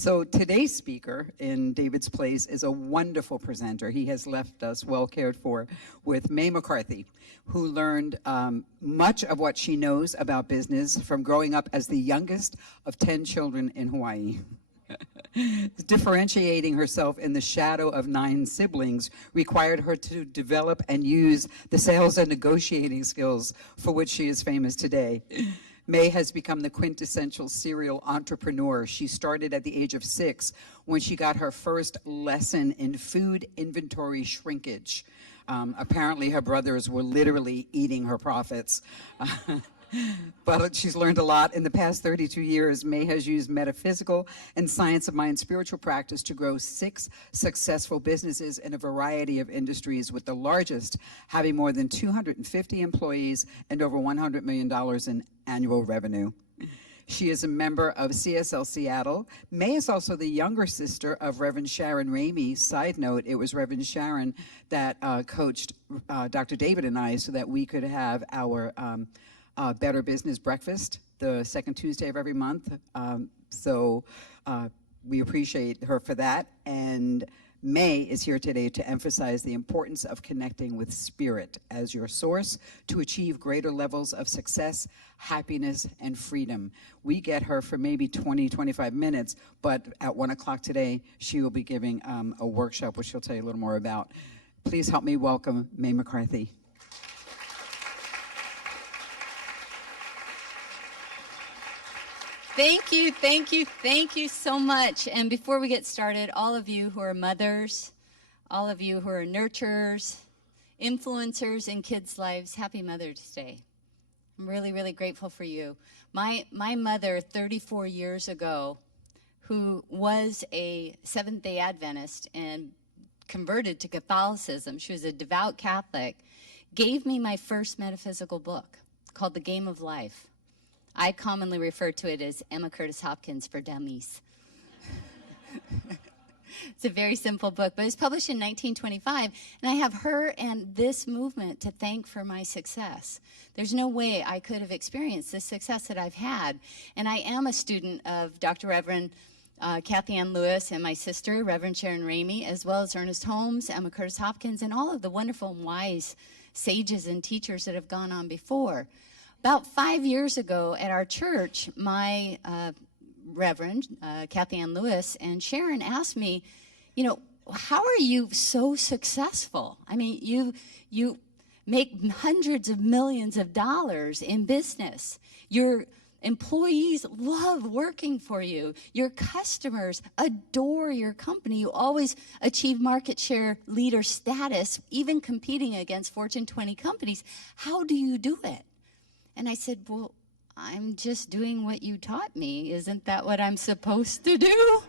So today's speaker in David's place is a wonderful presenter. He has left us well cared for with May McCarthy, who learned much of what she knows about business from growing up as the youngest of 10 children in Hawaii. Differentiating herself in the shadow of 9 siblings required her to develop and use the sales and negotiating skills for which she is famous today. May has become the quintessential serial entrepreneur. She started at the age of 6 when she got her first lesson in food inventory shrinkage. Apparently her brothers were literally eating her profits. But she's learned a lot. In the past 32 years, May has used metaphysical and science of mind spiritual practice to grow 6 successful businesses in a variety of industries, with the largest having more than 250 employees and over $100 million in annual revenue. She is a member of CSL Seattle. May is also the younger sister of Reverend Sharon Ramey. Side note, it was Reverend Sharon that coached Dr. David and I so that we could have our Better Business Breakfast the second Tuesday of every month. So we appreciate her for that. And May is here today to emphasize the importance of connecting with spirit as your source to achieve greater levels of success, happiness, and freedom. We get her for maybe 20, 25 minutes, but at 1 o'clock today, she will be giving a workshop, which she'll tell you a little more about. Please help me welcome May McCarthy. Thank you so much. And before we get started, all of you who are mothers, all of you who are nurturers, influencers in kids' lives, happy Mother's Day. I'm really, really grateful for you. My mother, 34 years ago, who was a Seventh-day Adventist and converted to Catholicism, she was a devout Catholic, gave me my first metaphysical book called The Game of Life. I commonly refer to it as Emma Curtis Hopkins for Dummies. It's a very simple book, but it was published in 1925, and I have her and this movement to thank for my success. There's no way I could have experienced the success that I've had, and I am a student of Dr. Reverend Kathy Ann Lewis and my sister, Reverend Sharon Ramey, as well as Ernest Holmes, Emma Curtis Hopkins, and all of the wonderful and wise sages and teachers that have gone on before. About 5 years ago at our church, my Reverend Kathy Ann Lewis and Sharon asked me, you know, how are you so successful? I mean, you make hundreds of millions of dollars in business. Your employees love working for you. Your customers adore your company. You always achieve market share leader status, even competing against Fortune 20 companies. How do you do it? And I said, well, I'm just doing what you taught me. Isn't that what I'm supposed to do?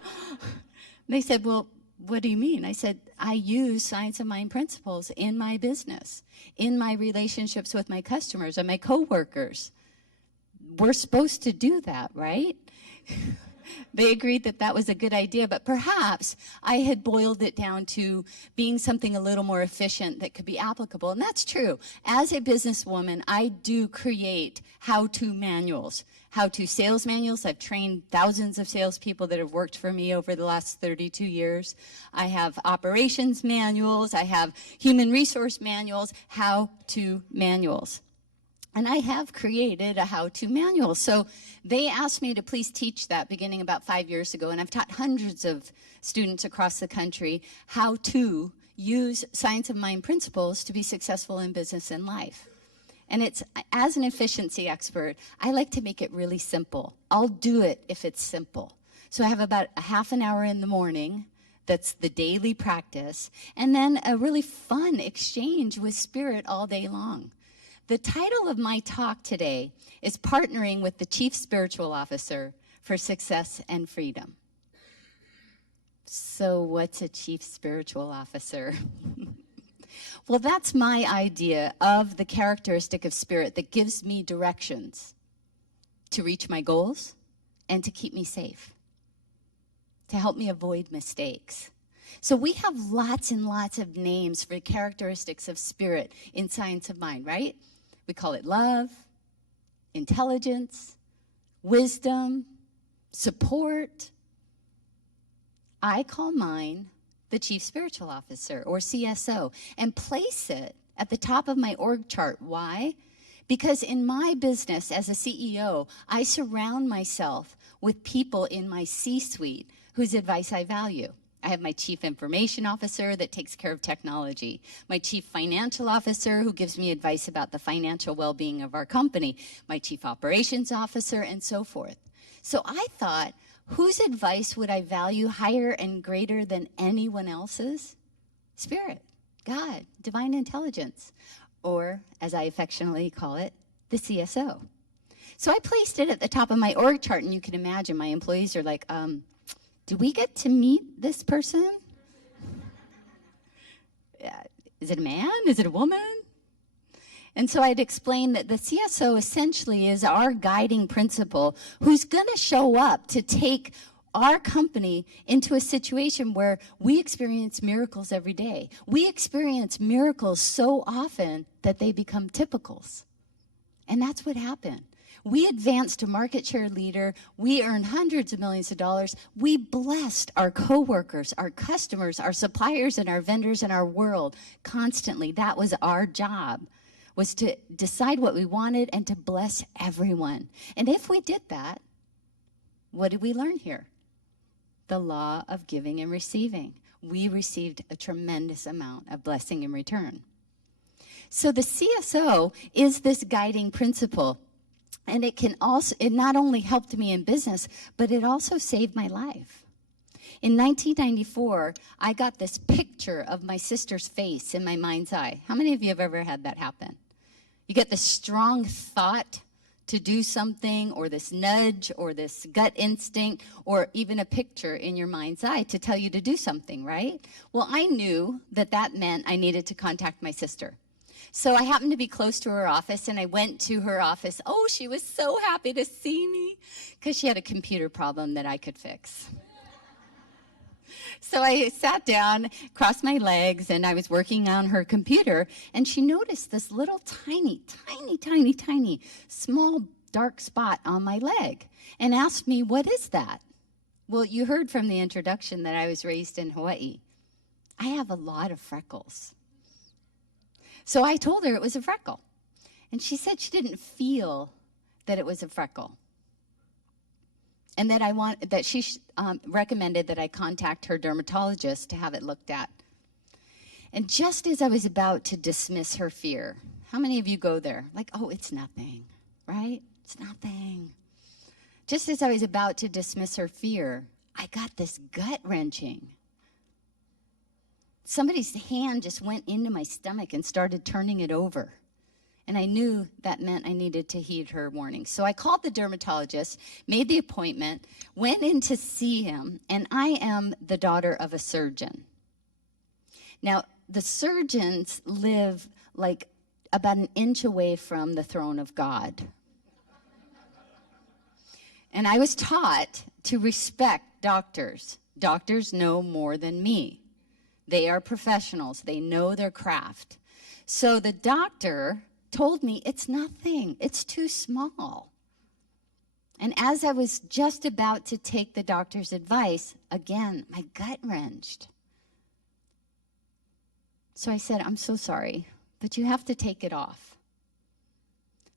They said, well, what do you mean? I said, I use science of mind principles in my business, in my relationships with my customers and my coworkers. We're supposed to do that, right? They agreed that that was a good idea, but perhaps I had boiled it down to being something a little more efficient that could be applicable, and that's true. As a businesswoman, I do create how-to manuals, how-to sales manuals. I've trained thousands of salespeople that have worked for me over the last 32 years. I have operations manuals. I have human resource manuals, how-to manuals. And I have created a how-to manual. So they asked me to please teach that beginning about 5 years ago. And I've taught hundreds of students across the country how to use science of mind principles to be successful in business and life. And it's, as an efficiency expert, I like to make it really simple. I'll do it if it's simple. So I have about a half an hour in the morning. That's the daily practice. And then a really fun exchange with spirit all day long. The title of my talk today is Partnering with the Chief Spiritual Officer for Success and Freedom. So what's a Chief Spiritual Officer? Well, that's my idea of the characteristic of spirit that gives me directions to reach my goals and to keep me safe, to help me avoid mistakes. So we have lots and lots of names for characteristics of spirit in science of mind, right? We call it love, intelligence, wisdom, support, I call mine the Chief Spiritual Officer, or CSO, and place it at the top of my org chart. Why? Because in my business as a CEO, I surround myself with people in my C-suite whose advice I value. I have my Chief Information Officer that takes care of technology, my Chief Financial Officer who gives me advice about the financial well-being of our company, my Chief Operations Officer, and so forth. So I thought, whose advice would I value higher and greater than anyone else's? Spirit, God, divine intelligence, or as I affectionately call it, the CSO. So I placed it at the top of my org chart, and you can imagine my employees are like, do we get to meet this person? Is it a man? Is it a woman? And so I'd explain that the CSO essentially is our guiding principle who's going to show up to take our company into a situation where we experience miracles every day. We experience miracles so often that they become typicals. And that's what happened. We advanced to market share leader. We earned hundreds of millions of dollars. We blessed our coworkers, our customers, our suppliers, and our vendors in our world constantly. That was our job, was to decide what we wanted and to bless everyone. And if we did that, what did we learn here? The law of giving and receiving. We received a tremendous amount of blessing in return. So the CSO is this guiding principle. And it not only helped me in business, but it also saved my life. In 1994, I got this picture of my sister's face in my mind's eye. How many of you have ever had that happen? You get this strong thought to do something, or this nudge, or this gut instinct, or even a picture in your mind's eye to tell you to do something, right? Well, I knew that that meant I needed to contact my sister. So I happened to be close to her office, and I went to her office. Oh, she was so happy to see me because she had a computer problem that I could fix. So I sat down, crossed my legs, and I was working on her computer, and she noticed this little tiny, small dark spot on my leg and asked me, "What is that?" Well, you heard from the introduction that I was raised in Hawaii. I have a lot of freckles. So I told her it was a freckle. And she said she didn't feel that it was a freckle. And that she recommended that I contact her dermatologist to have it looked at. And just as I was about to dismiss her fear, how many of you go there? Like, oh, it's nothing, right? It's nothing. Just as I was about to dismiss her fear, I got this gut wrenching. Somebody's hand just went into my stomach and started turning it over. And I knew that meant I needed to heed her warning. So I called the dermatologist, made the appointment, went in to see him, and I am the daughter of a surgeon. Now, the surgeons live like about an inch away from the throne of God. And I was taught to respect doctors. Doctors know more than me. They are professionals. They know their craft. So the doctor told me, it's nothing. It's too small. And as I was just about to take the doctor's advice, again, my gut wrenched. So I said, I'm so sorry, but you have to take it off.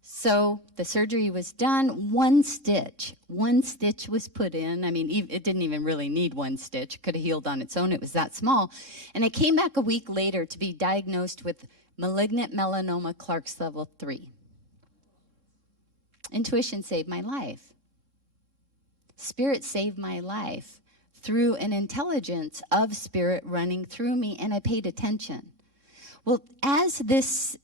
So the surgery was done. One stitch was put in. I mean, it didn't even really need one stitch. It could have healed on its own. It was that small. And I came back a week later to be diagnosed with malignant melanoma Clark's level 3. Intuition saved my life. Spirit saved my life through an intelligence of spirit running through me, and I paid attention. Well, as this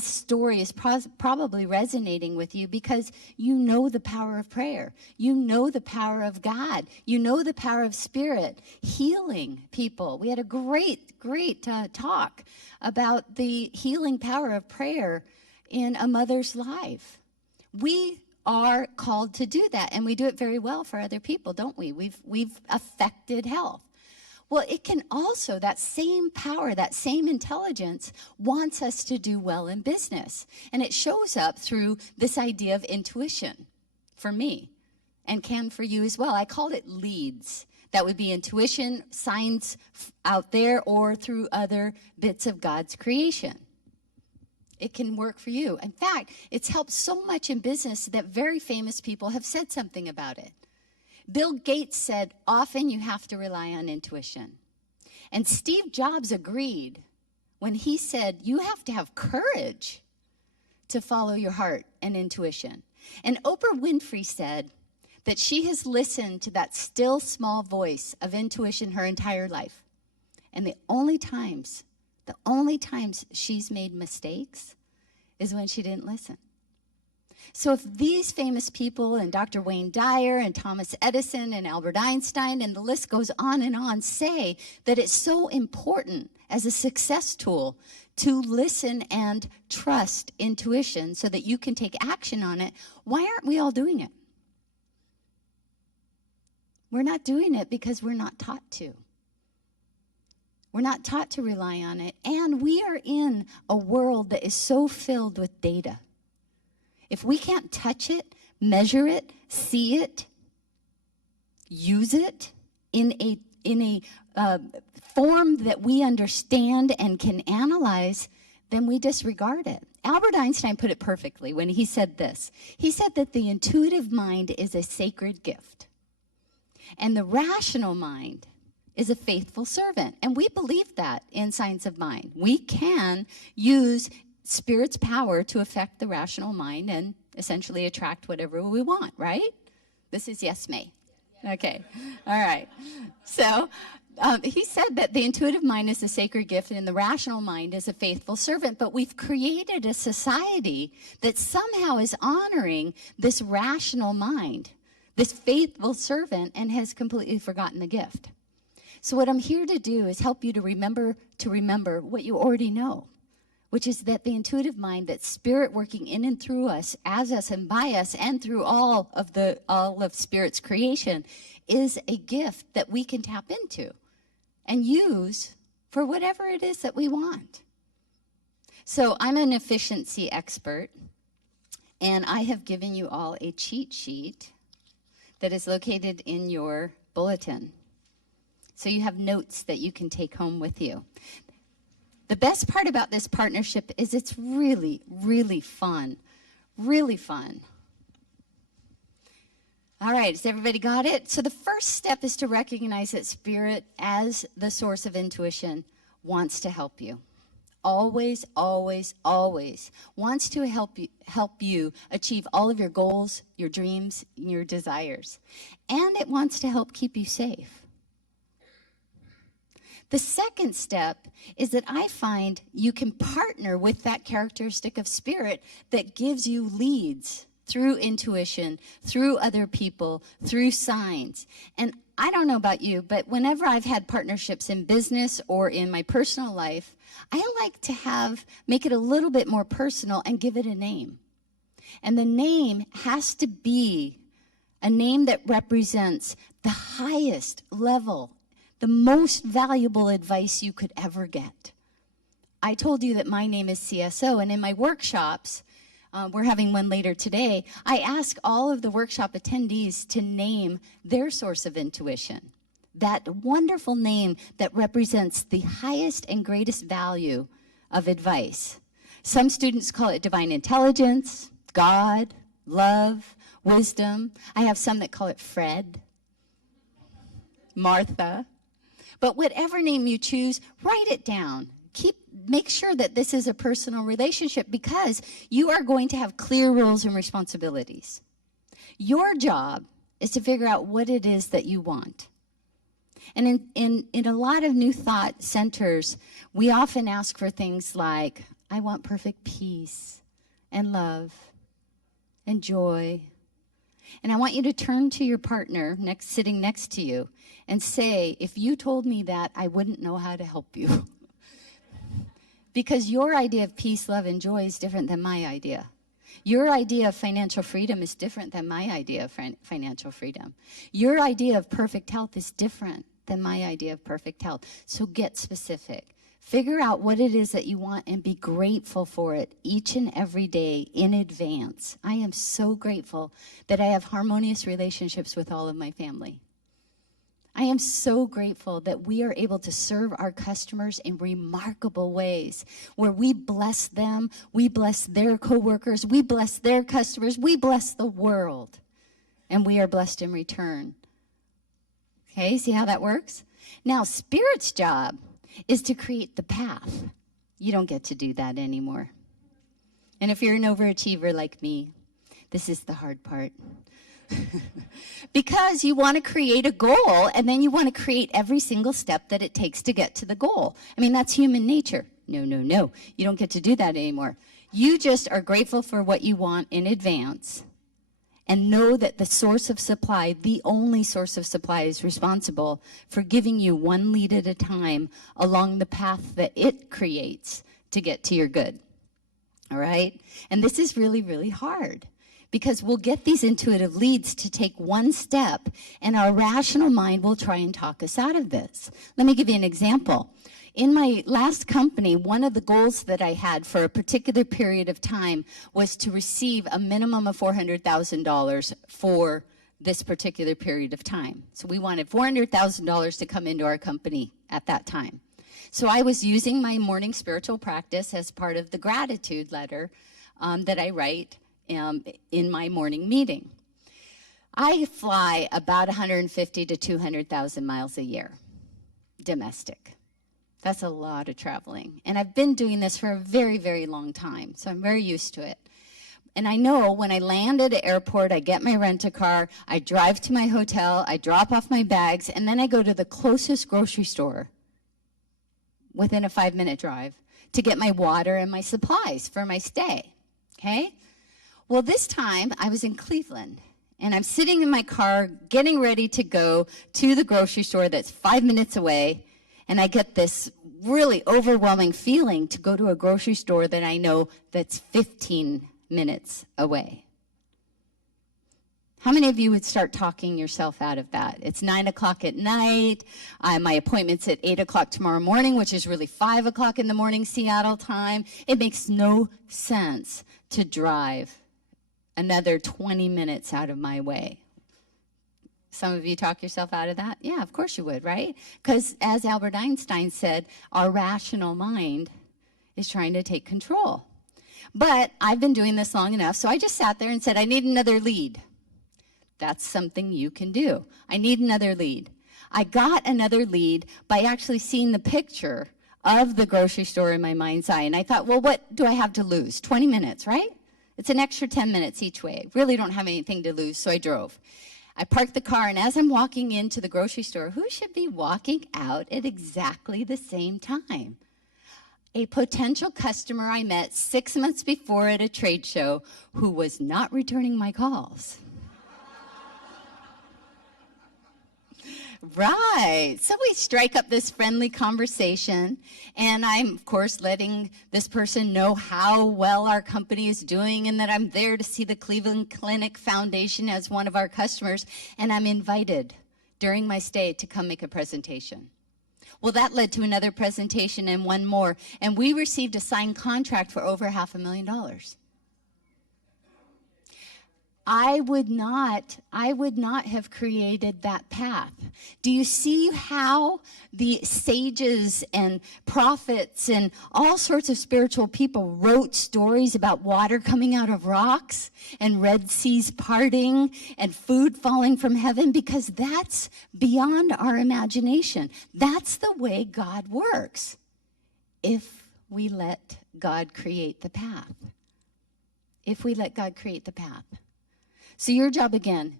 story is probably resonating with you because you know the power of prayer. You know the power of God. You know the power of spirit healing people. We had a great talk about the healing power of prayer in a mother's life. We are called to do that, and we do it very well for other people, don't we? We've affected health. Well, it can also, that same power, that same intelligence wants us to do well in business. And it shows up through this idea of intuition for me, and can for you as well. I called it leads. That would be intuition, signs out there, or through other bits of God's creation. It can work for you. In fact, it's helped so much in business that very famous people have said something about it. Bill Gates said, often you have to rely on intuition. And Steve Jobs agreed when he said, you have to have courage to follow your heart and intuition. And Oprah Winfrey said that she has listened to that still small voice of intuition her entire life. And the only times she's made mistakes is when she didn't listen. So if these famous people and Dr. Wayne Dyer and Thomas Edison and Albert Einstein and the list goes on say that it's so important as a success tool to listen and trust intuition so that you can take action on it, why aren't we all doing it? We're not doing it because we're not taught to. We're not taught to rely on it, and we are in a world that is so filled with data. If we can't touch it, measure it, see it, use it in a form that we understand and can analyze, then we disregard it. Albert Einstein put it perfectly when he said this. He said that the intuitive mind is a sacred gift, and the rational mind is a faithful servant. And we believe that in Science of Mind. We can use Spirit's power to affect the rational mind and essentially attract whatever we want, right? This is yes, May. Okay, all right. So he said that the intuitive mind is a sacred gift and the rational mind is a faithful servant, but we've created a society that somehow is honoring this rational mind, this faithful servant, and has completely forgotten the gift. So what I'm here to do is help you to remember what you already know, which is that the intuitive mind, that Spirit working in and through us, as us and by us, and through all of Spirit's creation, is a gift that we can tap into and use for whatever it is that we want. So I'm an efficiency expert, and I have given you all a cheat sheet that is located in your bulletin. So you have notes that you can take home with you. The best part about this partnership is it's really, really fun. Really fun. All right, has everybody got it? So the first step is to recognize that Spirit, as the source of intuition, wants to help you. Always, always, always wants to help you achieve all of your goals, your dreams, and your desires. And it wants to help keep you safe. The second step is that I find you can partner with that characteristic of Spirit that gives you leads through intuition, through other people, through signs. And I don't know about you, but whenever I've had partnerships in business or in my personal life, I like to make it a little bit more personal and give it a name. And the name has to be a name that represents the highest level, the most valuable advice you could ever get. I told you that my name is CSO, and in my workshops, we're having one later today, I ask all of the workshop attendees to name their source of intuition, that wonderful name that represents the highest and greatest value of advice. Some students call it divine intelligence, God, love, wisdom. I have some that call it Fred, Martha. But whatever name you choose, write it down. Make sure that this is a personal relationship, because you are going to have clear roles and responsibilities. Your job is to figure out what it is that you want. And in a lot of New Thought centers, we often ask for things like, I want perfect peace and love and joy. And I want you to turn to your partner sitting next to you and say, if you told me that, I wouldn't know how to help you. Because your idea of peace, love, and joy is different than my idea. Your idea of financial freedom is different than my idea of financial freedom. Your idea of perfect health is different than my idea of perfect health. So get specific. Figure out what it is that you want and be grateful for it each and every day in advance. I am so grateful that I have harmonious relationships with all of my family. I am so grateful that we are able to serve our customers in remarkable ways, where we bless them, we bless their coworkers, we bless their customers, we bless the world, and we are blessed in return. Okay, see how that works? Now, Spirit's job is to create the path. You don't get to do that anymore. And if you're an overachiever like me, this is the hard part. Because you want to create a goal, and then you want to create every single step that it takes to get to the goal. I mean, that's human nature. No, no, no. You don't get to do that anymore. You just are grateful for what you want in advance, and know that the source of supply, the only source of supply, is responsible for giving you one lead at a time along the path that it creates to get to your good. All right? And this is really, really hard, because we'll get these intuitive leads to take one step, and our rational mind will try and talk us out of this. Let me give you an example. In my last company, one of the goals that I had for a particular period of time was to receive a minimum of $400,000 for this particular period of time. So we wanted $400,000 to come into our company at that time. So I was using my morning spiritual practice as part of the gratitude letter that I write in my morning meeting. I fly about 150 to 200,000 miles a year, domestic. That's a lot of traveling. And I've been doing this for a very, very long time, so I'm very used to it. And I know when I land at an airport, I get my rent-a-car, I drive to my hotel, I drop off my bags, and then I go to the closest grocery store within a 5-minute drive to get my water and my supplies for my stay, okay? Well, this time I was in Cleveland, and I'm sitting in my car getting ready to go to the grocery store that's 5 minutes away, and I get this really overwhelming feeling to go to a grocery store that I know that's 15 minutes away. How many of you would start talking yourself out of that? It's 9 o'clock at night. My appointment's at 8 o'clock tomorrow morning, which is really 5 o'clock in the morning Seattle time. It makes no sense to drive another 20 minutes out of my way. Some of you talk yourself out of that? Yeah, of course you would, right? Because as Albert Einstein said, our rational mind is trying to take control. But I've been doing this long enough, so I just sat there and said, I need another lead. That's something you can do. I need another lead. I got another lead by actually seeing the picture of the grocery store in my mind's eye. And I thought, well, what do I have to lose? 20 minutes, right? It's an extra 10 minutes each way. Really don't have anything to lose, so I drove. I parked the car, and as I'm walking into the grocery store, who should be walking out at exactly the same time? A potential customer I met 6 months before at a trade show who was not returning my calls. Right. So we strike up this friendly conversation, and I'm, of course, letting this person know how well our company is doing and that I'm there to see the Cleveland Clinic Foundation as one of our customers, and I'm invited during my stay to come make a presentation. Well, that led to another presentation and one more, and we received a signed contract for over $500,000. I would not have created that path. Do you see how the sages and prophets and all sorts of spiritual people wrote stories about water coming out of rocks and Red Seas parting and food falling from heaven? Because that's beyond our imagination. That's the way God works, if we let God create the path. If we let God create the path. So your job, again,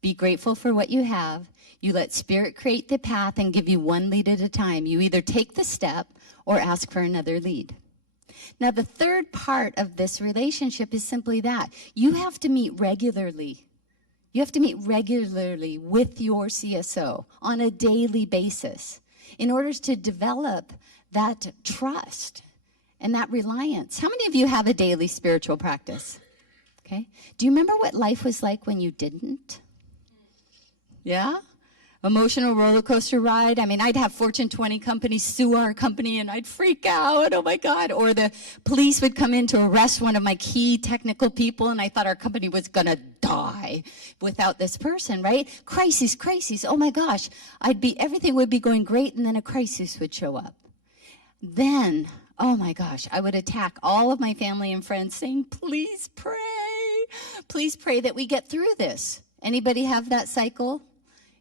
be grateful for what you have. You let Spirit create the path and give you one lead at a time. You either take the step or ask for another lead. Now, the third part of this relationship is simply that. You have to meet regularly. You have to meet regularly with your CSO on a daily basis in order to develop that trust and that reliance. How many of you have a daily spiritual practice? Okay. Do you remember what life was like when you didn't? Yeah? emotional roller coaster ride. I mean, I'd have Fortune 20 companies sue our company and I'd freak out. Oh my God. Or the police would come in to arrest one of my key technical people and I thought our company was going to die without this person, right? Crises. Oh my gosh. Everything would be going great and then a crisis would show up. Then, oh my gosh, I would attack all of my family and friends saying, please pray that we get through this. Anybody have that cycle?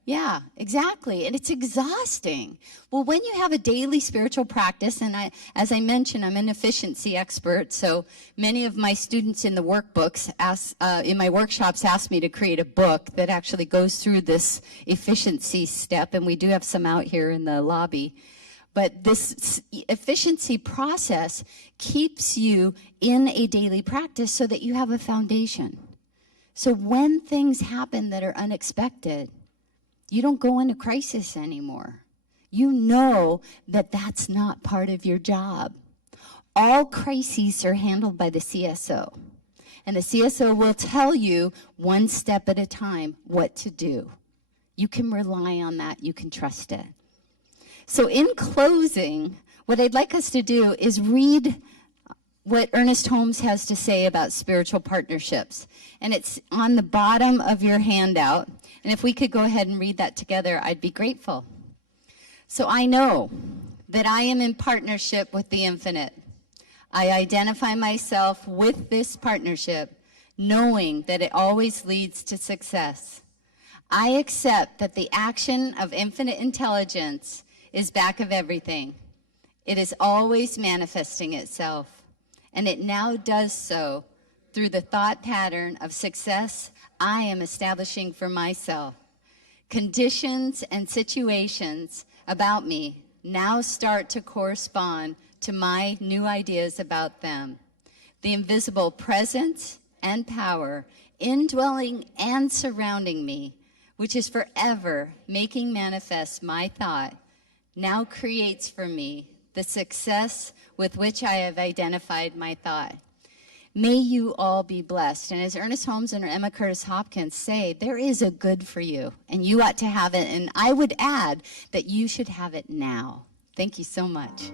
Yeah, exactly. And it's exhausting. Well, when you have a daily spiritual practice, and as I mentioned, I'm an efficiency expert, so many of my students in the workbooks, in my workshops, ask me to create a book that actually goes through this efficiency step, and we do have some out here in the lobby. But this efficiency process keeps you in a daily practice so that you have a foundation. So when things happen that are unexpected, you don't go into crisis anymore. You know that that's not part of your job. All crises are handled by the CSO. And the CSO will tell you one step at a time what to do. You can rely on that. You can trust it. So in closing, what I'd like us to do is read what Ernest Holmes has to say about spiritual partnerships. And it's on the bottom of your handout. And if we could go ahead and read that together, I'd be grateful. So I know that I am in partnership with the infinite. I identify myself with this partnership, knowing that it always leads to success. I accept that the action of infinite intelligence is back of everything. It is always manifesting itself. And it now does so through the thought pattern of success I am establishing for myself. Conditions and situations about me now start to correspond to my new ideas about them. The invisible presence and power indwelling and surrounding me, which is forever making manifest my thought, now creates for me the success with which I have identified my thought. May you all be blessed. And as Ernest Holmes and Emma Curtis Hopkins say, there is a good for you, and you ought to have it. And I would add that you should have it now. Thank you so much.